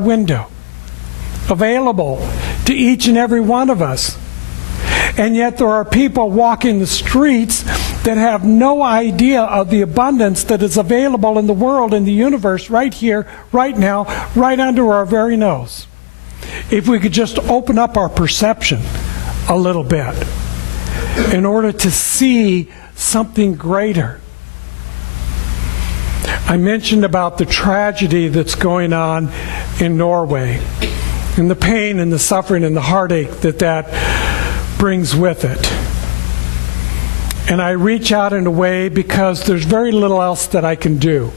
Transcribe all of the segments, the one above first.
window, available to each and every one of us. And yet there are people walking the streets that have no idea of the abundance that is available in the world, in the universe, right here, right now, right under our very nose. If we could just open up our perception a little bit in order to see something greater. I mentioned about the tragedy that's going on in Norway and the pain and the suffering and the heartache that brings with it. And I reach out in a way because there's very little else that I can do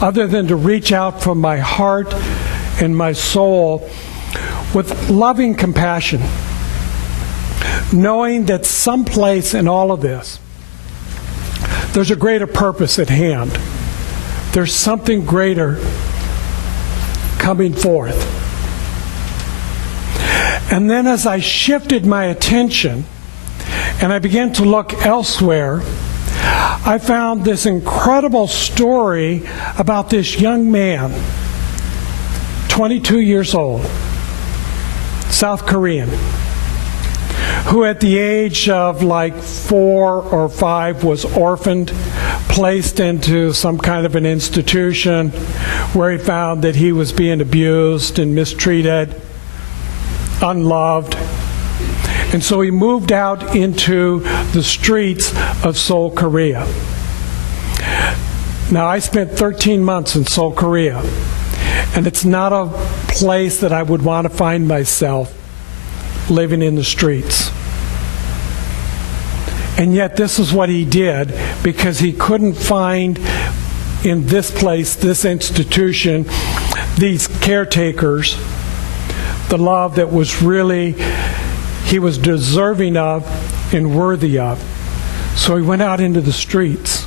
other than to reach out from my heart and my soul with loving compassion, knowing that someplace in all of this, there's a greater purpose at hand. There's something greater coming forth. And then as I shifted my attention and I began to look elsewhere, I found this incredible story about this young man, 22 years old, South Korean, who at the age of like 4 or 5 was orphaned, placed into some kind of an institution where he found that he was being abused and mistreated, unloved. And so he moved out into the streets of Seoul, Korea. Now, I spent 13 months in Seoul, Korea, and it's not a place that I would want to find myself living in the streets. And yet this is what he did because he couldn't find in this place, this institution, these caretakers, the love that was really he was deserving of and worthy of. So he went out into the streets.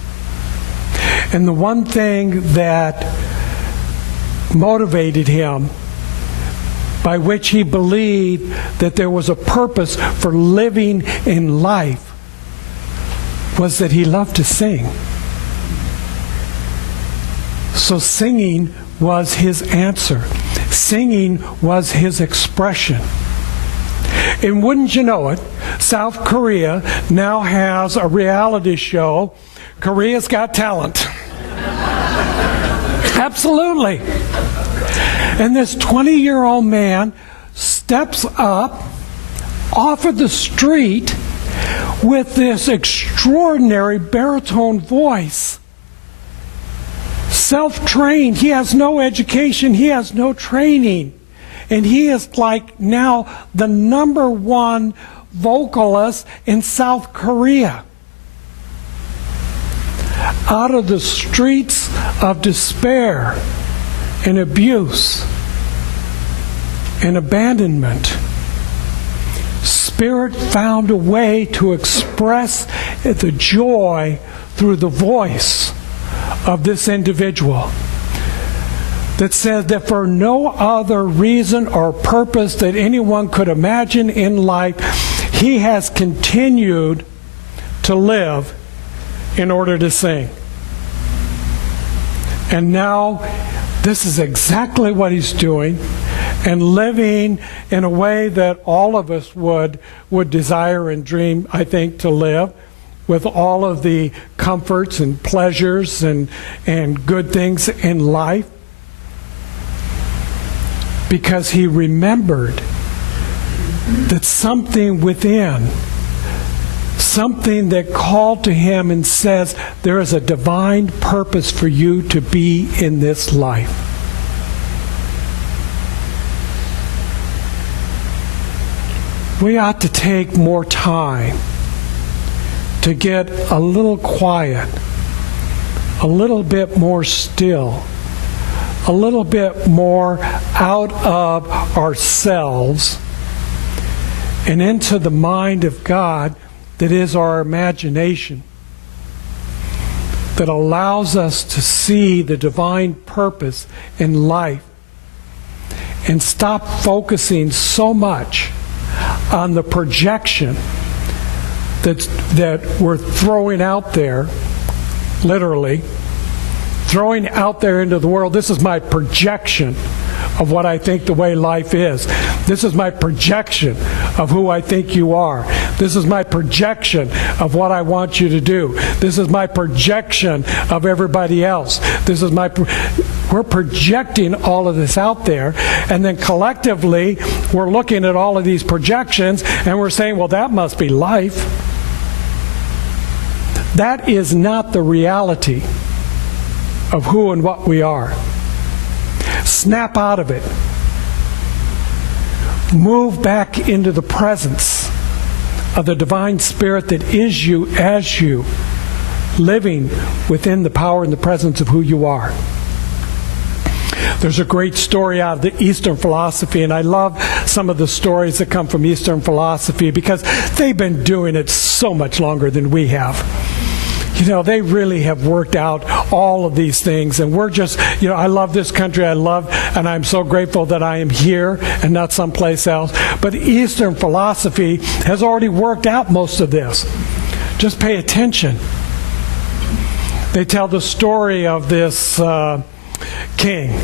And the one thing that motivated him, by which he believed that there was a purpose for living in life, was that he loved to sing. So singing was his answer. Singing was his expression. And wouldn't you know it, South Korea now has a reality show, Korea's Got Talent. Absolutely. And this 20-year-old man steps up off of the street with this extraordinary baritone voice. Self-trained. He has no education. He has no training. And he is like now the #1 vocalist in South Korea. Out of the streets of despair and abuse and abandonment, Spirit found a way to express the joy through the voice of this individual that said that for no other reason or purpose that anyone could imagine in life, he has continued to live in order to sing. And now this is exactly what he's doing, and living in a way that all of us would desire and dream, I think, to live, with all of the comforts and pleasures and good things in life, because he remembered that something within, something that called to him and says, there is a divine purpose for you to be in this life. We ought to take more time to get a little quiet, a little bit more still, a little bit more out of ourselves and into the mind of God that is our imagination, that allows us to see the divine purpose in life and stop focusing so much on the projection that we're throwing out there, literally, throwing out there into the world. This is my projection of what I think the way life is. This is my projection of who I think you are. This is my projection of what I want you to do. This is my projection of everybody else. This is we're projecting all of this out there, and then collectively we're looking at all of these projections and we're saying, well, that must be life. That is not the reality of who and what we are. Snap out of it. Move back into the presence of the divine spirit that is you as you, living within the power and the presence of who you are. There's a great story out of the Eastern philosophy, and I love some of the stories that come from Eastern philosophy because they've been doing it so much longer than we have. You know, they really have worked out all of these things, and we're just, you know, I love this country, and I'm so grateful that I am here and not someplace else. But Eastern philosophy has already worked out most of this. Just pay attention. They tell the story of this king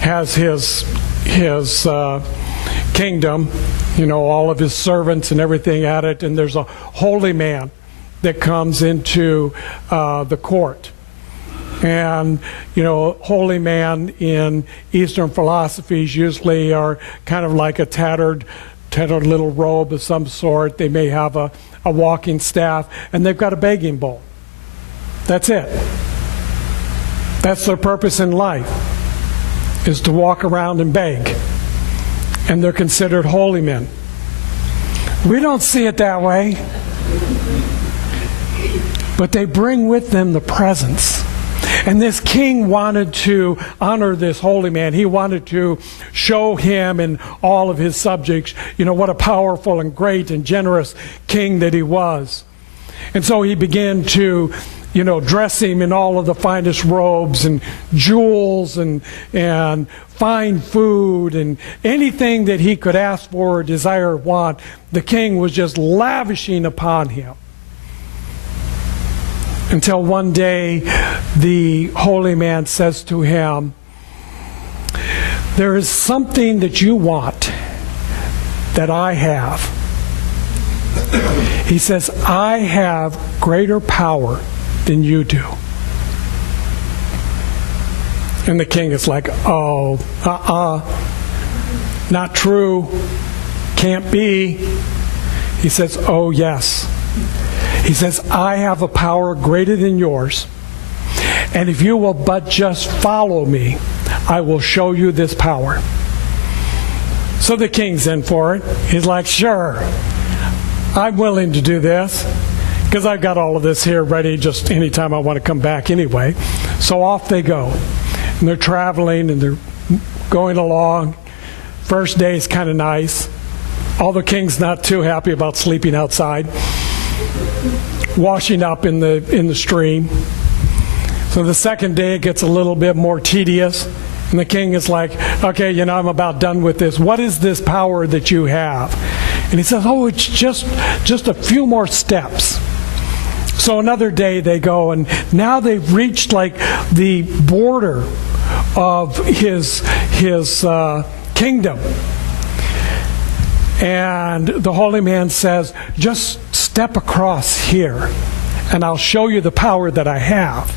has his kingdom, you know, all of his servants and everything at it, and there's a holy man that comes into the court. And, you know, holy man in Eastern philosophies usually are kind of like a tattered little robe of some sort. They may have a walking staff, and they've got a begging bowl. That's it. That's their purpose in life, is to walk around and beg. And they're considered holy men. We don't see it that way. But they bring with them the presence. And this king wanted to honor this holy man. He wanted to show him and all of his subjects, you know, what a powerful and great and generous king that he was. And so he began to, you know, dress him in all of the finest robes and jewels and fine food and anything that he could ask for or desire or want. The king was just lavishing upon him. Until one day, the holy man says to him, there is something that you want that I have. He says, I have greater power than you do. And the king is like, oh, not true, can't be. He says, oh, yes. He says, I have a power greater than yours, and if you will but just follow me, I will show you this power. So the king's in for it. He's like, sure, I'm willing to do this, because I've got all of this here ready just anytime I want to come back anyway. So off they go. And they're traveling, and they're going along. First day is kind of nice. Although the king's not too happy about sleeping outside, washing up in the stream. So the second day it gets a little bit more tedious, and the king is like, okay, you know, I'm about done with this. What is this power that you have? And he says, oh, it's just a few more steps. So another day they go, and now they've reached like the border of his kingdom. And the holy man says, just step across here, and I'll show you the power that I have.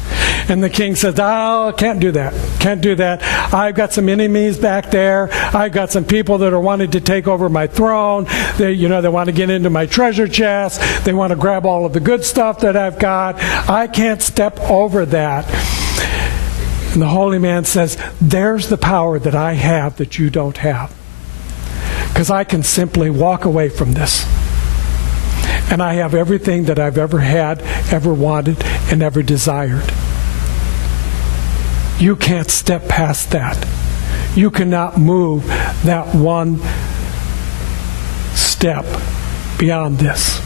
And the king says, oh, can't do that. Can't do that. I've got some enemies back there. I've got some people that are wanting to take over my throne. They want to get into my treasure chest. They want to grab all of the good stuff that I've got. I can't step over that. And the holy man says, there's the power that I have that you don't have. Because I can simply walk away from this. And I have everything that I've ever had, ever wanted, and ever desired. You can't step past that. You cannot move that one step beyond this.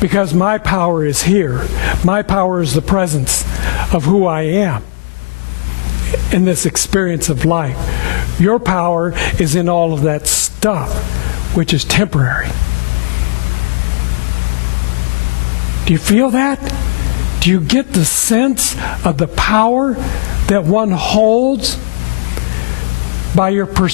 Because my power is here. My power is the presence of who I am in this experience of life. Your power is in all of that stuff, which is temporary. Do you feel that? Do you get the sense of the power that one holds by your perception